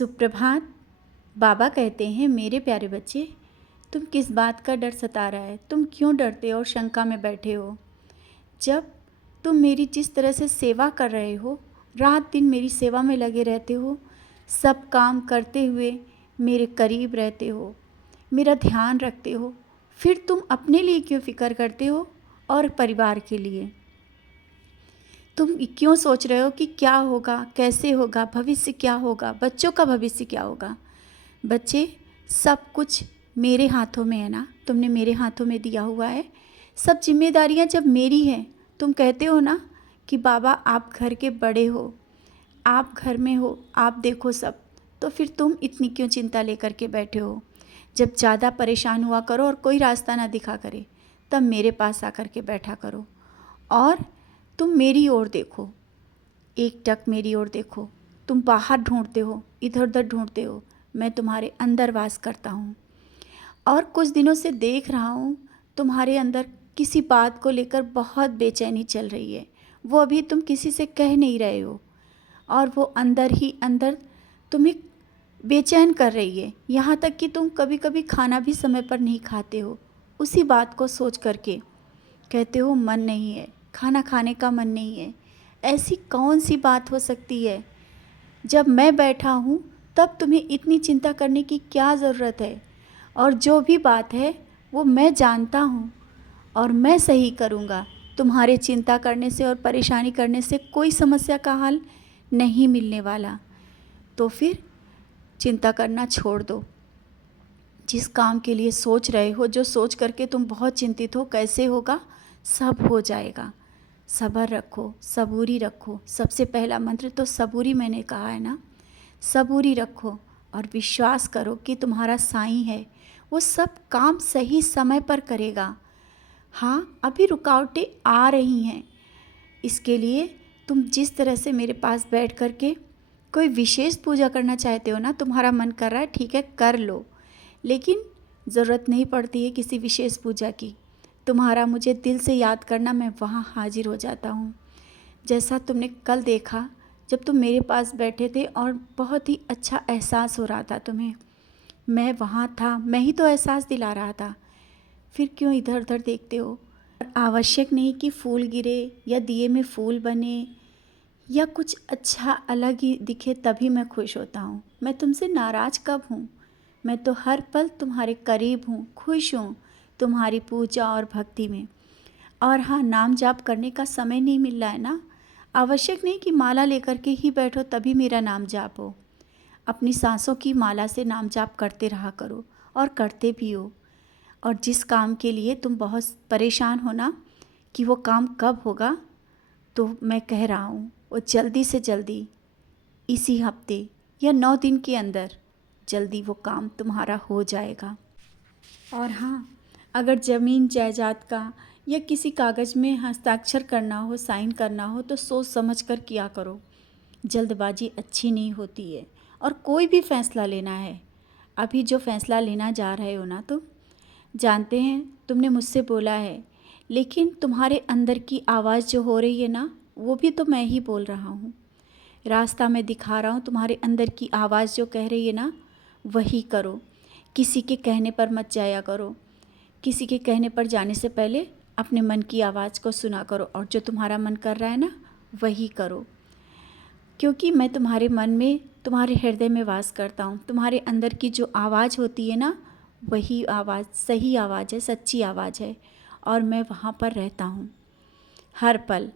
सुप्रभात। बाबा कहते हैं, मेरे प्यारे बच्चे, तुम किस बात का डर सता रहा है? तुम क्यों डरते हो और शंका में बैठे हो? जब तुम मेरी जिस तरह से सेवा कर रहे हो, रात दिन मेरी सेवा में लगे रहते हो, सब काम करते हुए मेरे करीब रहते हो, मेरा ध्यान रखते हो, फिर तुम अपने लिए क्यों फ़िक्र करते हो और परिवार के लिए? तुम क्यों सोच रहे हो कि क्या होगा, कैसे होगा, भविष्य क्या होगा, बच्चों का भविष्य क्या होगा? बच्चे, सब कुछ मेरे हाथों में है ना, तुमने मेरे हाथों में दिया हुआ है। सब जिम्मेदारियां जब मेरी हैं, तुम कहते हो ना कि बाबा आप घर के बड़े हो, आप घर में हो, आप देखो सब, तो फिर तुम इतनी क्यों चिंता लेकर के बैठे हो? जब ज़्यादा परेशान हुआ करो और कोई रास्ता ना दिखा करे, तब मेरे पास आकर के बैठा करो और तुम मेरी ओर देखो, एकटक मेरी ओर देखो। तुम बाहर ढूंढते हो, इधर उधर ढूंढते हो, मैं तुम्हारे अंदर वास करता हूँ। और कुछ दिनों से देख रहा हूँ तुम्हारे अंदर किसी बात को लेकर बहुत बेचैनी चल रही है। वो अभी तुम किसी से कह नहीं रहे हो और वो अंदर ही अंदर तुम्हें बेचैन कर रही है। यहाँ तक कि तुम कभी कभी खाना भी समय पर नहीं खाते हो, उसी बात को सोच करके कहते हो मन नहीं है, खाना खाने का मन नहीं है। ऐसी कौन सी बात हो सकती है? जब मैं बैठा हूँ तब तुम्हें इतनी चिंता करने की क्या ज़रूरत है? और जो भी बात है वो मैं जानता हूँ और मैं सही करूँगा। तुम्हारे चिंता करने से और परेशानी करने से कोई समस्या का हल नहीं मिलने वाला। तो फिर चिंता करना छोड़ दो। जिस काम के लिए सोच रहे हो, जो सोच करके तुम बहुत चिंतित हो कैसे होगा, सब हो जाएगा। सब्र रखो, सबूरी रखो। सबसे पहला मंत्र तो सबूरी मैंने कहा है ना। सबूरी रखो और विश्वास करो कि तुम्हारा साईं है, वो सब काम सही समय पर करेगा। हाँ, अभी रुकावटें आ रही हैं, इसके लिए तुम जिस तरह से मेरे पास बैठ कर के कोई विशेष पूजा करना चाहते हो ना, तुम्हारा मन कर रहा है, ठीक है कर लो, लेकिन ज़रूरत नहीं पड़ती है किसी विशेष पूजा की। तुम्हारा मुझे दिल से याद करना, मैं वहाँ हाजिर हो जाता हूँ। जैसा तुमने कल देखा जब तुम मेरे पास बैठे थे और बहुत ही अच्छा एहसास हो रहा था तुम्हें, मैं वहाँ था, मैं ही तो एहसास दिला रहा था। फिर क्यों इधर उधर देखते हो? आवश्यक नहीं कि फूल गिरे या दिए में फूल बने या कुछ अच्छा अलग ही दिखे तभी मैं खुश होता हूँ। मैं तुमसे नाराज़ कब हूँ? मैं तो हर पल तुम्हारे करीब हूँ, खुश हूँ तुम्हारी पूजा और भक्ति में। और हाँ, नाम जाप करने का समय नहीं मिल रहा है ना, आवश्यक नहीं कि माला लेकर के ही बैठो तभी मेरा नाम जाप हो। अपनी सांसों की माला से नाम जाप करते रहा करो और करते भी हो। और जिस काम के लिए तुम बहुत परेशान हो ना कि वो काम कब होगा, तो मैं कह रहा हूँ वो जल्दी से जल्दी, इसी हफ्ते या 9 दिन के अंदर जल्दी वो काम तुम्हारा हो जाएगा। और हाँ, अगर ज़मीन जायदाद का या किसी कागज़ में हस्ताक्षर करना हो, साइन करना हो, तो सोच समझ कर किया करो। जल्दबाजी अच्छी नहीं होती है। और कोई भी फ़ैसला लेना है, अभी जो फ़ैसला लेना जा रहे हो ना तुम, जानते हैं तुमने मुझसे बोला है, लेकिन तुम्हारे अंदर की आवाज़ जो हो रही है ना, वो भी तो मैं ही बोल रहा हूँ। रास्ता मैं दिखा रहा हूँ, तुम्हारे अंदर की आवाज़ जो कह रही है ना, वही करो। किसी के कहने पर मत जाया करो। किसी के कहने पर जाने से पहले अपने मन की आवाज़ को सुना करो और जो तुम्हारा मन कर रहा है ना, वही करो। क्योंकि मैं तुम्हारे मन में, तुम्हारे हृदय में वास करता हूँ। तुम्हारे अंदर की जो आवाज़ होती है ना, वही आवाज़ सही आवाज़ है, सच्ची आवाज़ है और मैं वहाँ पर रहता हूँ हर पल।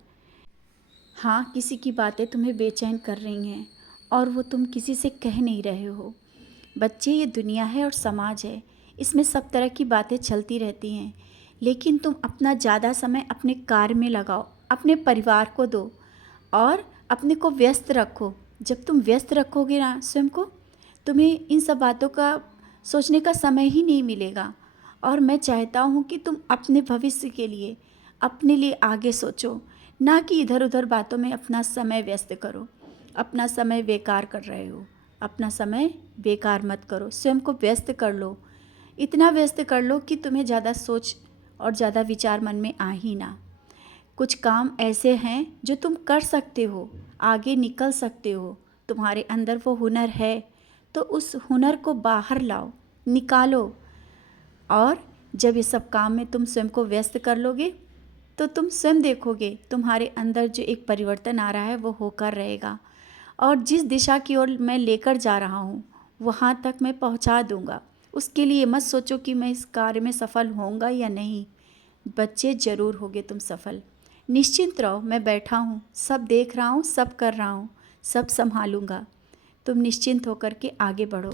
हाँ, किसी की बातें तुम्हें बेचैन कर रही हैं और वो तुम किसी से कह नहीं रहे हो। बच्चे, ये दुनिया है और समाज है, इसमें सब तरह की बातें चलती रहती हैं, लेकिन तुम अपना ज़्यादा समय अपने कार्य में लगाओ, अपने परिवार को दो और अपने को व्यस्त रखो। जब तुम व्यस्त रखोगे ना स्वयं को, तुम्हें इन सब बातों का सोचने का समय ही नहीं मिलेगा। और मैं चाहता हूँ कि तुम अपने भविष्य के लिए, अपने लिए आगे सोचो, ना कि इधर उधर बातों में अपना समय व्यस्त करो। अपना समय बेकार कर रहे हो, अपना समय बेकार मत करो, स्वयं को व्यस्त कर लो। इतना व्यस्त कर लो कि तुम्हें ज़्यादा सोच और ज़्यादा विचार मन में आ ही ना। कुछ काम ऐसे हैं जो तुम कर सकते हो, आगे निकल सकते हो, तुम्हारे अंदर वो हुनर है, तो उस हुनर को बाहर लाओ, निकालो। और जब ये सब काम में तुम स्वयं को व्यस्त कर लोगे तो तुम स्वयं देखोगे तुम्हारे अंदर जो एक परिवर्तन आ रहा है वो होकर रहेगा। और जिस दिशा की ओर मैं लेकर जा रहा हूँ वहाँ तक मैं पहुँचा दूँगा। उसके लिए मत सोचो कि मैं इस कार्य में सफल होऊंगा या नहीं। बच्चे ज़रूर होगे तुम सफल। निश्चिंत रहो, मैं बैठा हूँ, सब देख रहा हूँ, सब कर रहा हूँ, सब संभालूँगा। तुम निश्चिंत होकर के आगे बढ़ो।